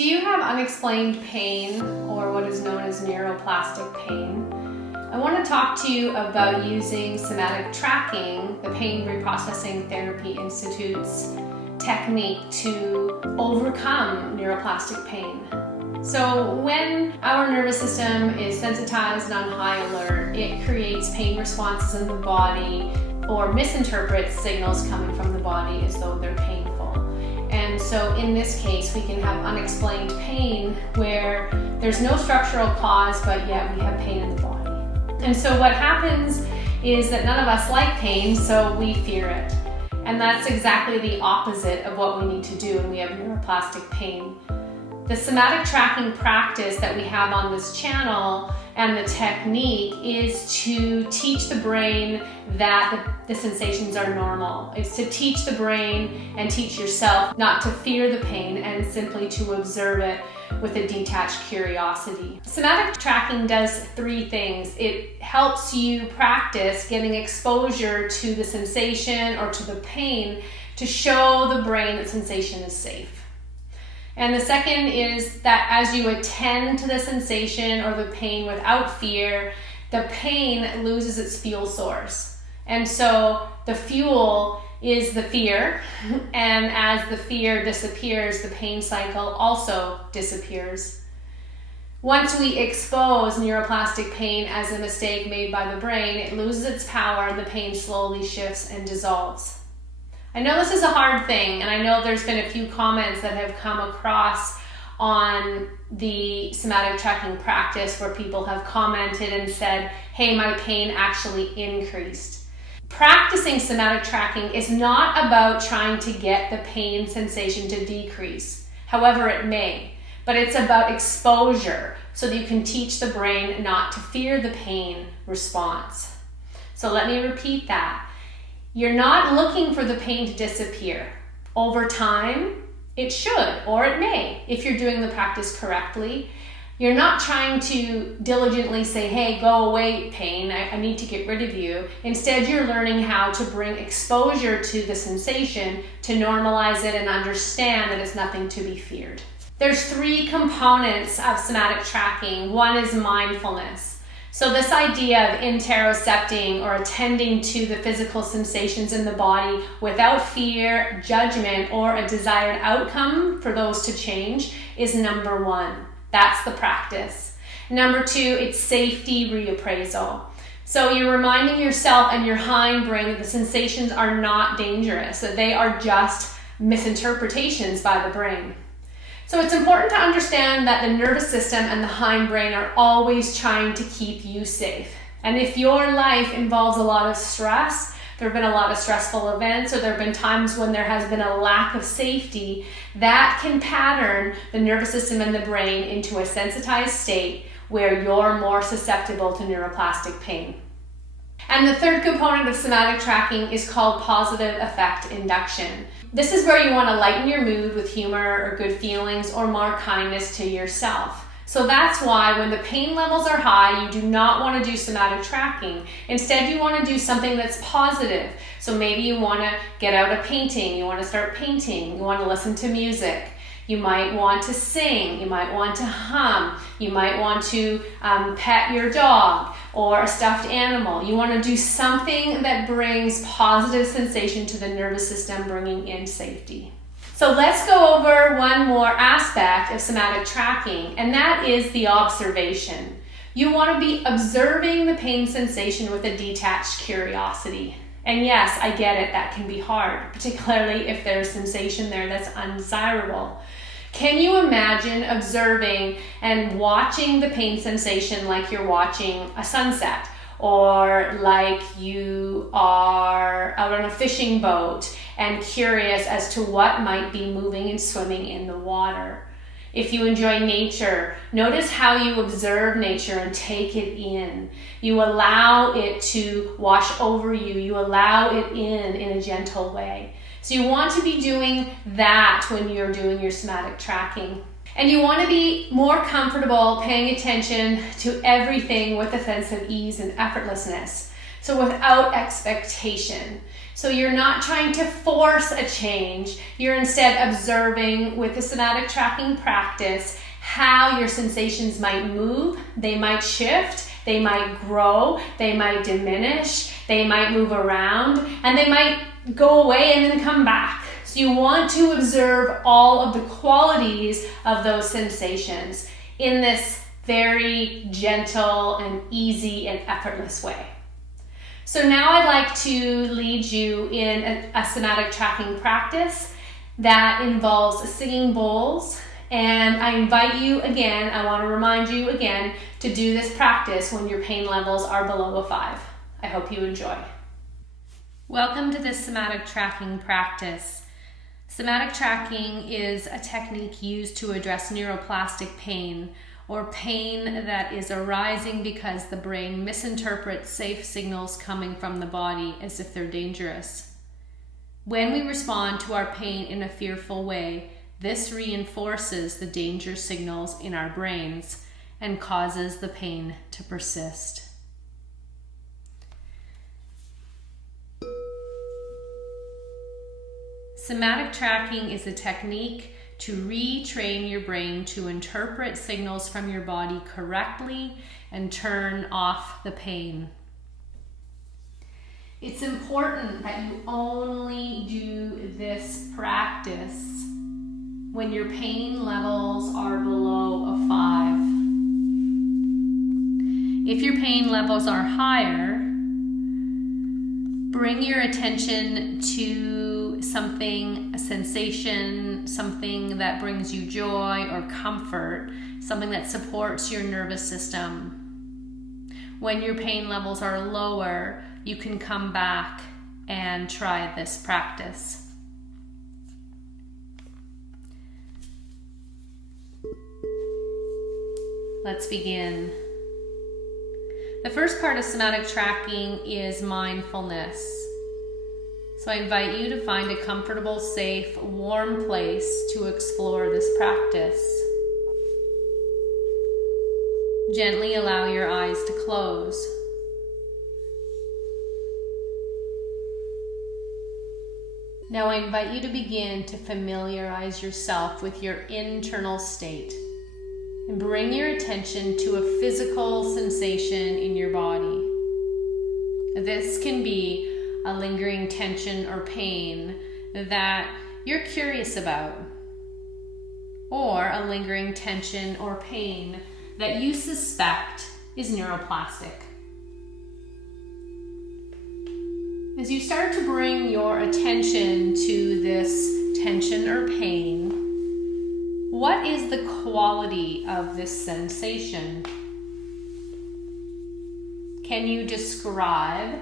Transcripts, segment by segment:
Do you have unexplained pain, or what is known as neuroplastic pain? I want to talk to you about using somatic tracking, the Pain Reprocessing Therapy Institute's technique to overcome neuroplastic pain. So when our nervous system is sensitized and on high alert, it creates pain responses in the body or misinterprets signals coming from the body as though they're painful. And so in this case, we can have unexplained pain where there's no structural cause, but yet we have pain in the body. And so what happens is that none of us like pain, so we fear it. And that's exactly the opposite of what we need to do when we have neuroplastic pain. The somatic tracking practice that we have on this channel and the technique is to teach the brain that the sensations are normal. It's to teach the brain and teach yourself not to fear the pain and simply to observe it with a detached curiosity. Somatic tracking does three things. It helps you practice getting exposure to the sensation or to the pain to show the brain that sensation is safe. And the second is that as you attend to the sensation or the pain without fear, the pain loses its fuel source. And so the fuel is the fear, and as the fear disappears, the pain cycle also disappears. Once we expose neuroplastic pain as a mistake made by the brain, it loses its power and the pain slowly shifts and dissolves. I know this is a hard thing, and I know there's been a few comments that have come across on the somatic tracking practice where people have commented and said, hey, my pain actually increased. Practicing somatic tracking is not about trying to get the pain sensation to decrease, however it may, but it's about exposure so that you can teach the brain not to fear the pain response. So let me repeat that. You're not looking for the pain to disappear. Over time, it should, or it may, if you're doing the practice correctly. You're not trying to diligently say, hey, go away, pain, I need to get rid of you. Instead, you're learning how to bring exposure to the sensation to normalize it and understand that it's nothing to be feared. There's three components of somatic tracking. One is mindfulness. So this idea of interocepting or attending to the physical sensations in the body without fear, judgment, or a desired outcome for those to change is number one. That's the practice. Number two, it's safety reappraisal. So you're reminding yourself and your hindbrain that the sensations are not dangerous, that they are just misinterpretations by the brain. So it's important to understand that the nervous system and the hindbrain are always trying to keep you safe. And if your life involves a lot of stress, there have been a lot of stressful events, or there have been times when there has been a lack of safety, that can pattern the nervous system and the brain into a sensitized state where you're more susceptible to neuroplastic pain. And the third component of somatic tracking is called positive affect induction. This is where you want to lighten your mood with humor or good feelings or more kindness to yourself. So that's why when the pain levels are high, you do not want to do somatic tracking. Instead, you want to do something that's positive. So maybe you want to get out a painting, you want to start painting, you want to listen to music. You might want to sing, you might want to hum, you might want to pet your dog or a stuffed animal. You want to do something that brings positive sensation to the nervous system, bringing in safety. So let's go over one more aspect of somatic tracking, and that is the observation. You want to be observing the pain sensation with a detached curiosity. And yes, I get it, that can be hard, particularly if there's sensation there that's undesirable. Can you imagine observing and watching the pain sensation like you're watching a sunset, or like you are out on a fishing boat and curious as to what might be moving and swimming in the water? If you enjoy nature, notice how you observe nature and take it in. You allow it to wash over you. You allow it in a gentle way. So you want to be doing that when you're doing your somatic tracking. And you want to be more comfortable paying attention to everything with a sense of ease and effortlessness. So without expectation. So you're not trying to force a change. You're instead observing with the somatic tracking practice how your sensations might move, they might shift, they might grow, they might diminish, they might move around, and they might go away and then come back. So you want to observe all of the qualities of those sensations in this very gentle and easy and effortless way. So now I'd like to lead you in a somatic tracking practice that involves singing bowls. And I invite you again, I want to remind you again, to do this practice when your pain levels are below a 5. I hope you enjoy. Welcome to this somatic tracking practice. Somatic tracking is a technique used to address neuroplastic pain, or pain that is arising because the brain misinterprets safe signals coming from the body as if they're dangerous. When we respond to our pain in a fearful way, this reinforces the danger signals in our brains and causes the pain to persist. Somatic tracking is a technique to retrain your brain to interpret signals from your body correctly and turn off the pain. It's important that you only do this practice when your pain levels are below a 5. If your pain levels are higher, bring your attention to something, a sensation, something that brings you joy or comfort, something that supports your nervous system. When your pain levels are lower, you can come back and try this practice. Let's begin. The first part of somatic tracking is mindfulness. So I invite you to find a comfortable, safe, warm place to explore this practice. Gently allow your eyes to close. Now I invite you to begin to familiarize yourself with your internal state. And bring your attention to a physical sensation in your body. This can be a lingering tension or pain that you're curious about, or a lingering tension or pain that you suspect is neuroplastic. As you start to bring your attention to this tension or pain, what is the quality of this sensation? Can you describe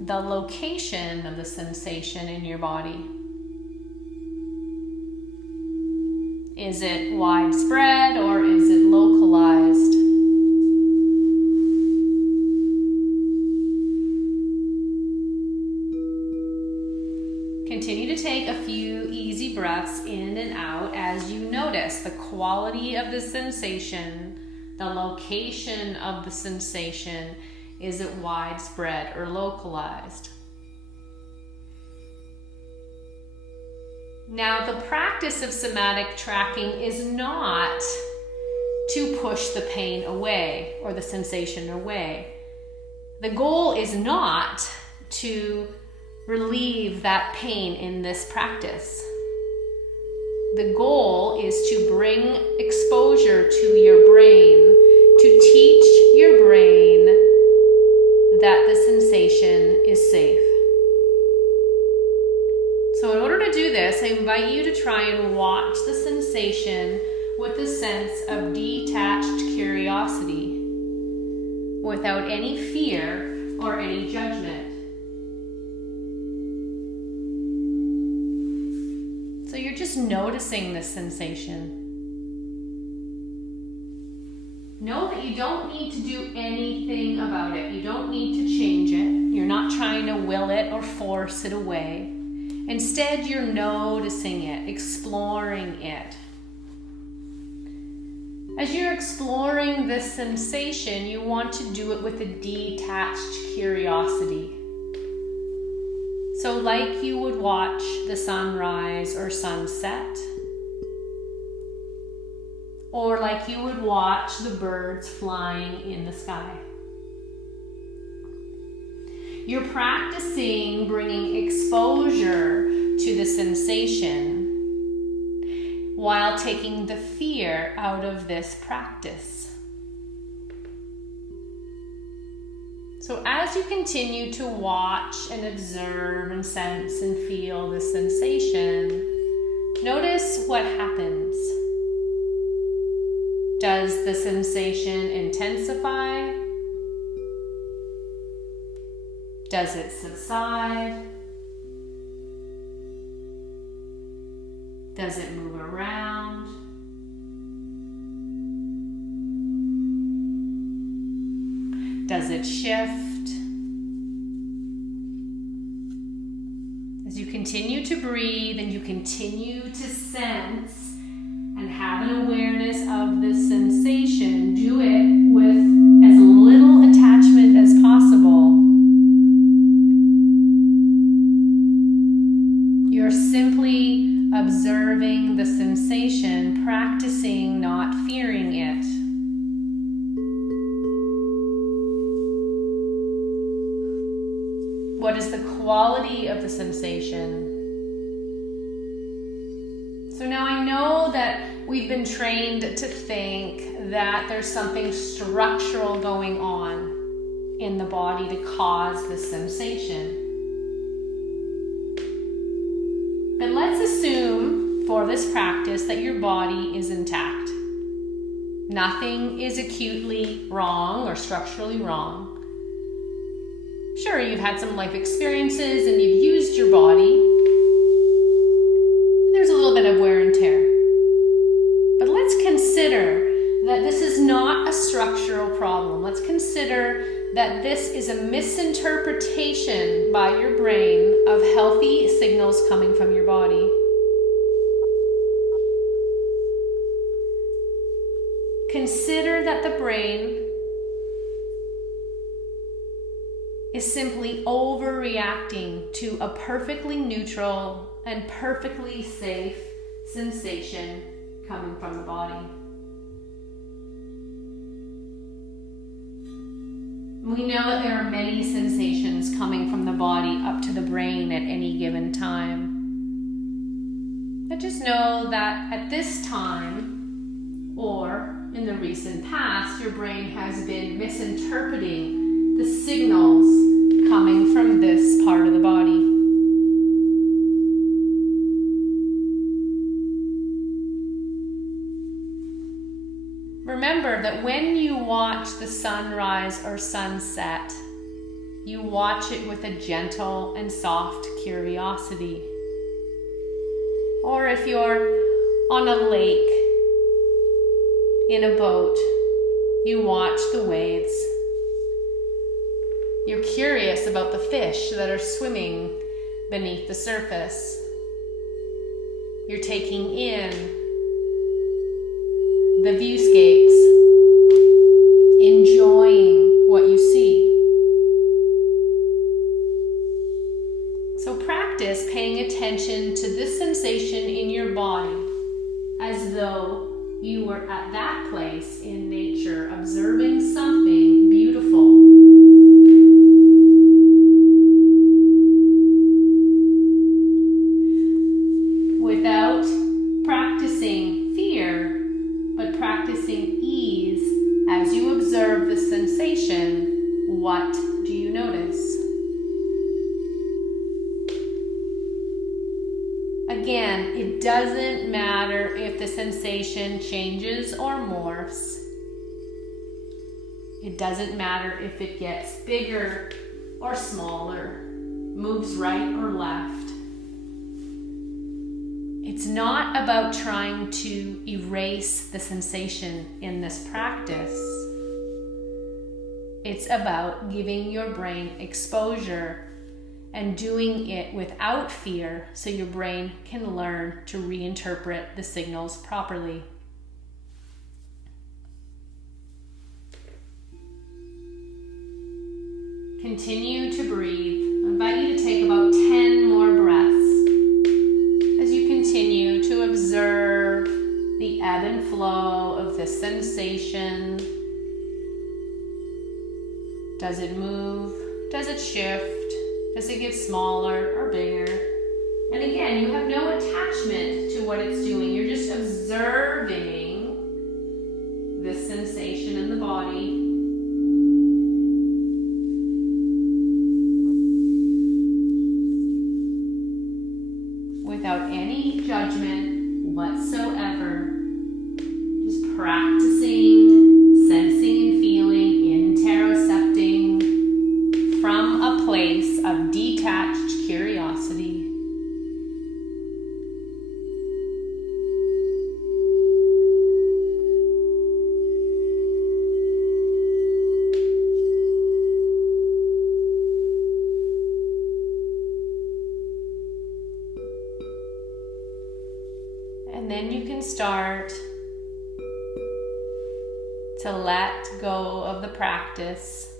the location of the sensation in your body? Is it widespread or is it localized? Continue to take a few easy breaths in and out as you notice the quality of the sensation, the location of the sensation. Is it widespread or localized? Now, the practice of somatic tracking is not to push the pain away or the sensation away. The goal is not to relieve that pain in this practice. The goal is to bring exposure to your brain, to teach your brain that the sensation is safe. So in order to do this, I invite you to try and watch the sensation with a sense of detached curiosity, without any fear or any judgment. So you're just noticing this sensation. Know that you don't need to do anything about it. You don't need to change it. You're not trying to will it or force it away. Instead, you're noticing it, exploring it. As you're exploring this sensation, you want to do it with a detached curiosity. So like you would watch the sunrise or sunset, or like you would watch the birds flying in the sky. You're practicing bringing exposure to the sensation while taking the fear out of this practice. So as you continue to watch and observe and sense and feel this sensation, notice what happens. Does the sensation intensify? Does it subside? Does it move around? Does it shift? As you continue to breathe and you continue to sense and have an awareness of this sensation, do it with as little attachment as possible. You're simply observing the sensation, practicing not fearing it. What is the quality of the sensation? So now I know that we've been trained to think that there's something structural going on in the body to cause this sensation. But let's assume for this practice that your body is intact. Nothing is acutely wrong or structurally wrong. Sure, you've had some life experiences and you've used your body. There's a little bit of wear and tear. But let's consider that this is not a structural problem. Let's consider that this is a misinterpretation by your brain of healthy signals coming from your body. Consider that the brain is simply overreacting to a perfectly neutral and perfectly safe sensation coming from the body. We know that there are many sensations coming from the body up to the brain at any given time. But just know that at this time, or in the recent past, your brain has been misinterpreting the signals coming from this part of the body. Remember that when you watch the sunrise or sunset, you watch it with a gentle and soft curiosity. Or if you're on a lake in a boat, you watch the waves. You're curious about the fish that are swimming beneath the surface. You're taking in the viewscapes, enjoying what you see. So practice paying attention to this sensation in your body as though you were at that place in nature, observing something beautiful. Without practicing fear, but practicing ease as you observe the sensation, what do you notice? Again, it doesn't matter if the sensation changes or morphs. It doesn't matter if it gets bigger or smaller, moves right or left. It's not about trying to erase the sensation in this practice. It's about giving your brain exposure and doing it without fear so your brain can learn to reinterpret the signals properly. Continue to breathe. I invite you to take about 10 go of the sensation. Does it move? Does it shift? Does it get smaller or bigger? And again, you have no attachment to what it's doing. You're just observing this sensation in the body. Without any judgment whatsoever. Just practicing, sensing and feeling, interocepting from a place of detached curiosity. And then you can start to let go of the practice.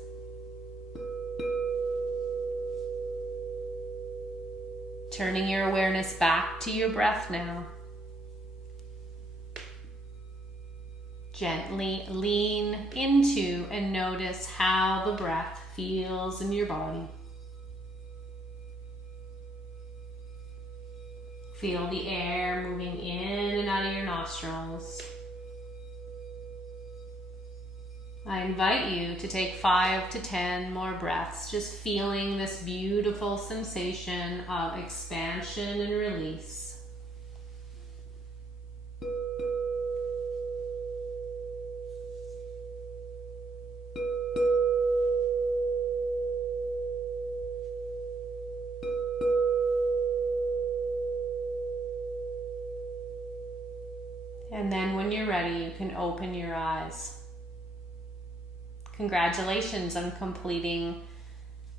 Turning your awareness back to your breath now. Gently lean into and notice how the breath feels in your body. Feel the air moving in and out of your nostrils. I invite you to take 5 to 10 more breaths, just feeling this beautiful sensation of expansion and release. And then when you're ready, you can open your eyes. Congratulations on completing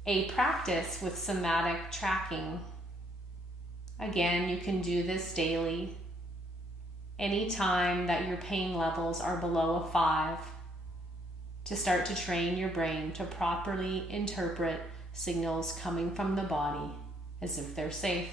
a practice with somatic tracking. Again, you can do this daily, anytime that your pain levels are below a 5, to start to train your brain to properly interpret signals coming from the body as if they're safe.